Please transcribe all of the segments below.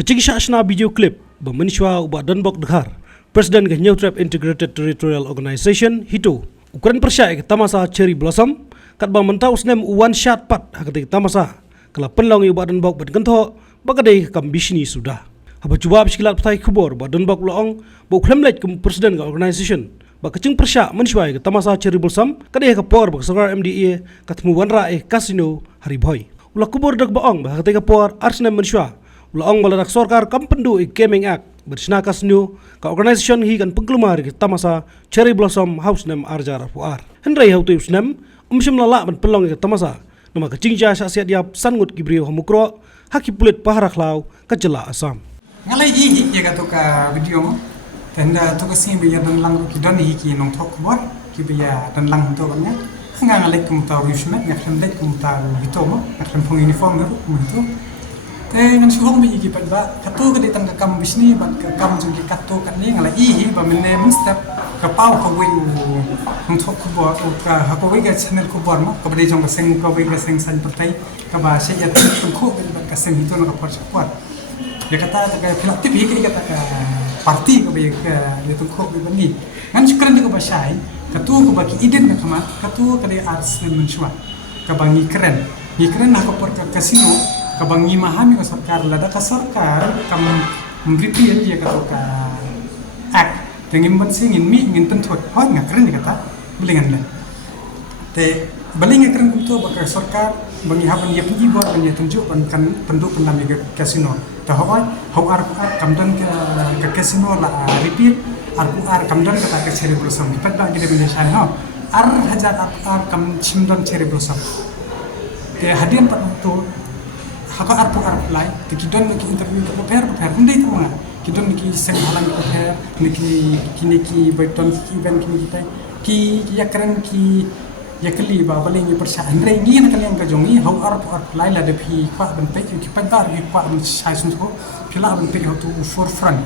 Kecik syashna video clip bermensyua ubah Dunbok Dekhar Presiden ke New Trap Integrated Territorial Organization hito ukuran persyak ke tamasa cherry blossom kat bang mentau snem one shot pat hakati tamasa kala penlong ubah Dunbok bergento bagadai kam bisni sudah haba cuba bisikilat petai kubor ubah Dunbok loong bu klemlet ke Presiden ke organization ba kecing persyak mensyua ke tamasa cherry blossom kadai ke por ba segar MDA katmu wanra kasino hari boy ulah kubor dak baong ba hakati ke por arsnem mensyua Ulaong baladak sorkar kampendu Gaming Act bersinakas new ka organisation hi kan pengkelumar ki tamasa Cherry Blossom House nem Arjar Fuar. Hendrai hautu usnem umsim lala man pelong ki tamasa nama kecingja syasiat diap sangut gibriu hamukro haki pulit paharak lau kajela asam. Ngalai hi ya ka ka video mo tenda to ka sim biya dan lang ki don hi ki nong thok bor ki biya dan lang to banya hanga ngalai kum ta rusmet ngakhem dek kum ta hitomo ngakhem pung uniform ru kum hito ngan suhong bi gi padba katu ke ditang ka kam bisni ban ka kam jung ki katu kan ni ngala hi ba menne mun step ka pau ka wi hung thok ku bo ka ha ko wi ga channel ku bor ma ka bade jong ka seng ka wi ga seng san pertai ka ba se ya tung khu ban ka seng hito na ka por support ya kata ta ka tip hi ka kata ka parti ka bi ka ya tung khu bi ban ni ngan chukran ni ka ba sai katu ka ba ki iden ka kama katu ka de arts ni mun shwa ka ba ni keren na ka por ka kasino kabang memahami ke sarkar lada ka sarkar kam memberi dia kata ka act dengan bersih ingin mi ingin tentu hoi ngakren dia kata belingan lah te belingan keren itu bakal sarkar bangi haban dia pergi buat banyak tunjuk kan penduk pendam ke kasino tahu hau ar kamdan ke kasino la repeat ar kamdan kata ke Cherry Blossom dapat bang kita Malaysia ha ar hajar ar kam chimdan Cherry Blossom te hadian pat tu haka arpu lai kidon ki interview ke prepare ndai tu nga kidon ki seng halang ke prepare ki baiton ki event kita ki yakran ki yakli ba baling ni persya ndai ngi na kalian ka jongi hau arpu lai la de phi pa ban pe ki pandar ki pa ban sai sun ko pila ban pe tu forefront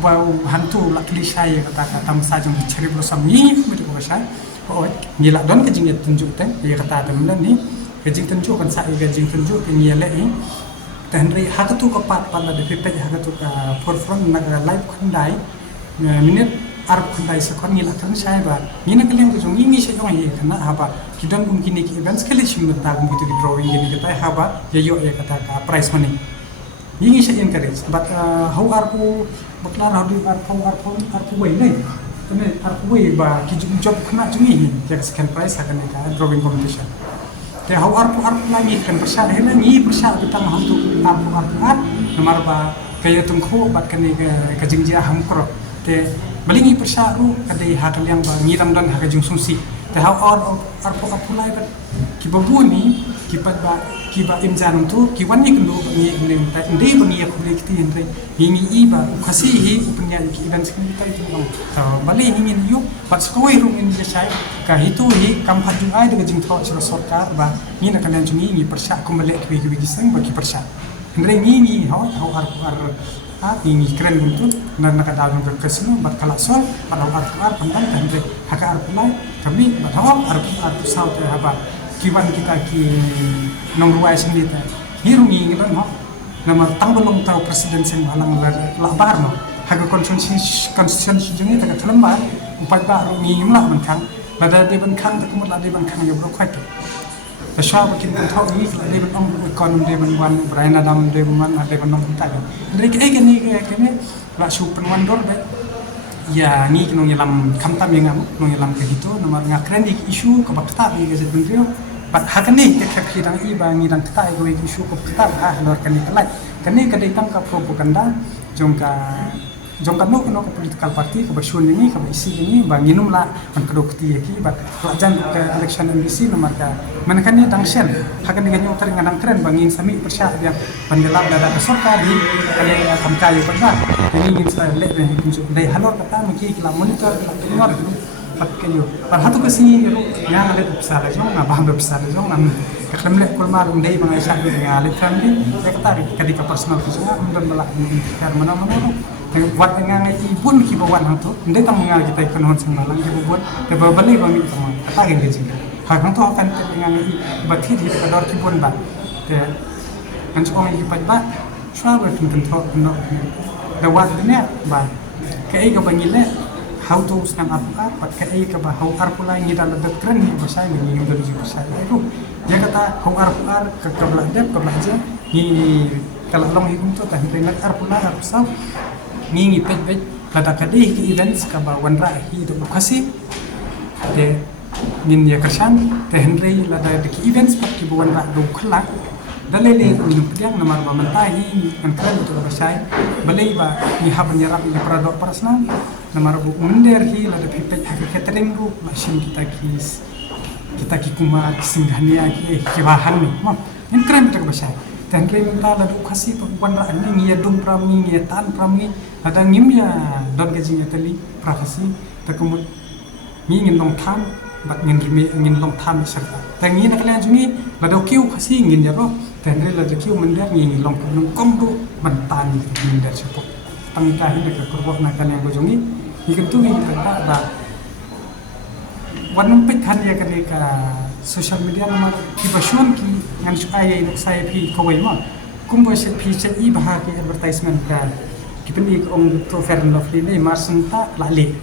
ba hantu la kli sai kata tam sa jong Cherry Blossom ni betul ko sai oh ni la don ke jing tunjuk te ya kata tam ni gajing tenju kan sa gajing tenju ke nyele tenri hakatu ka pat pala de pepet hakatu ka forefront na live khandai minute arab khandai sa kon ngila kan sai ba ngina kalem ko jong ini sa jong ye kana haba kidon bum kini ki events kale shim ta bum gitu di drawing gini kita haba yo ya kata ka prize money ini sa encourage but how arpu baklar how do arpu way nei tene arpu way ba ki job khana jong ini ya second prize akan ka drawing competition te hau arpu lagi kan persya hena ni persya bitang hantu arpu nomor ba kaya tungkho bat kan ka jingjia hamkro te malingi persya ru kadai hakal yang ba ngiram dan haka jung sumsi te hau arpu lai bat ki babu ni ki pat ba ki ba imjan tu ki wani kendo ni nem ta ndei bani aku le kiti entre ni iba khasi hi upnya ki dan sekali ta itu ta bali ni yu pat skoi ru in dia sai ka hitu hi kam phaju ai de jing tho chro sarkar ba ni na kalian jumi ni persya kumale ki seng ba ki persya ndrei ni hau ar ni keren buntu na kata dong ke sini bat kala sol pada ar pandang kan ndrei haka ar pulai kami bat hau ar sau te haba kiwan kita ki nomor sendiri ta hirungi ngilan ho nama tangbelong tahu presiden sen halang labar no haga konstitusi juni ta kalambar empat baru ngi ngla ban kang lada de ban kang ta kumut lada ban kang yo bro khwat ta sha ba kin thau ni de ban ong kon de ban wan brain adam de ban de ban ong ta ga de ke ni ke ne la su penwan dor de ya ni nong yalam kamtam yang nong yalam ke itu nomor ngakren di isu ke bakta di gajet bentrio pat hakani ke khidang iba ni dang ta go isu ke bakta ha lor kan ni kalai kani kadai tam ka propaganda jongka no ke political party ke basun ini ke isi ini banginum la man kedokti ki bat pelajan ke election MBC nomor ka manakani dang sel hakani ganyo tar ngadang keren bangin sami persya dia pandelap dada ke sarkar di kale kam kayu pada ini ingin saya le dai halor kata maki kila monitor kila keluar pat kayu par hatu ke sini ru yang ada besar jong na baham besar jong nam kaklam le kul mar ndai bangai sa de ngale family saya kata kadi ka personal ku sa undan balak ni kar mana buat ngangai ibun ki bawan hantu ndai tam ngal kita ikon hon sang malang ki buat te babale bami tam kata gen de jinga ha hantu akan te ngangai bathi di kador ki bun ba te kan chong ki pat ba Shwa ba tum thok no da wat ne ba ka ai ka bangile how to snam apa pat ka ai ka ba how arpula ni dal da kren ni basai ni ni dari basai itu dia kata how arpula ka kabla je ni kalau long hikum tu tah ni arpula arpsa ni pet kata kadih ki events ka ba wanra hi do kasi de nin ya kersan teh henry la da ki events pat ki wanra do khla dalele ni pediang namar ba mentahi kan kran to basai balai ba ni hab nyarap ni produk parasna namar bu under hi la da pipet ha catering ru machine kita ki kuma singhania ki bahan ni mo in kran to basai teh henry minta la do kasi pa wanra ni ya dum pram ni ya tan pram ni ada ngimya don gaji tali profesi takumut ngin long tham bat ngin long tham serta tangi nak kalian jungi badau kiu kasi ngin jaro tenre la kiu mender ngin long kom do mantan mender sepo tangka hinda ke korbo na kalian go jungi ikan tu ni tak ba wan pet kan ya kali ka social media nama ki bashun ki ngan supaya nak saya pi kawai ma kumbo set pi set I bahar ki advertisement ka kipeni ong to Fernando Fline marsenta lali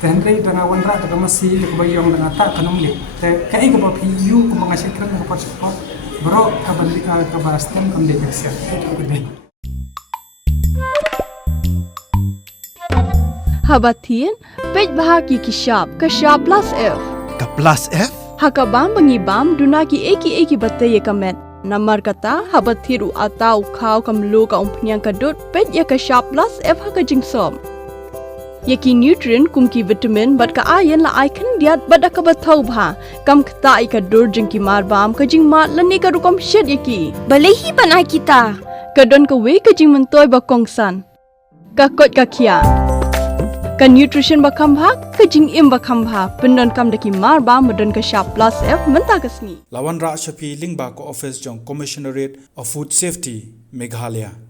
tenre dana wanra ta masih ko bayong dana ta kanum le te kai ko ba yu ko mga sekren ko support bro ka balik ka bastem kam de exer ko de Habatin pej bahagi kishap kashap plus F Ka plus F? hakabam bangibam dunaki eki bataye kamet namar kata habathiru atau khau kamlu ka umpnyang kadut pej ya kashap plus F haka jingsom Yaki nutrient kumki vitamin bat ka ayan la icon diat bada ka bathau bha kam khta I ka dur jingki marbam ka jing mat lani ka rukom shed yaki balehi banai kita ka don ka we ka jing mentoy ba kongsan ka kot ka khia ka nutrition ba kham bha ka jing im ba kham bha pendon kam daki marbam modon ka sharp plus F menta kasni Lawan Ra Shafi Lingba ko office jong Commissionerate of Food Safety Meghalaya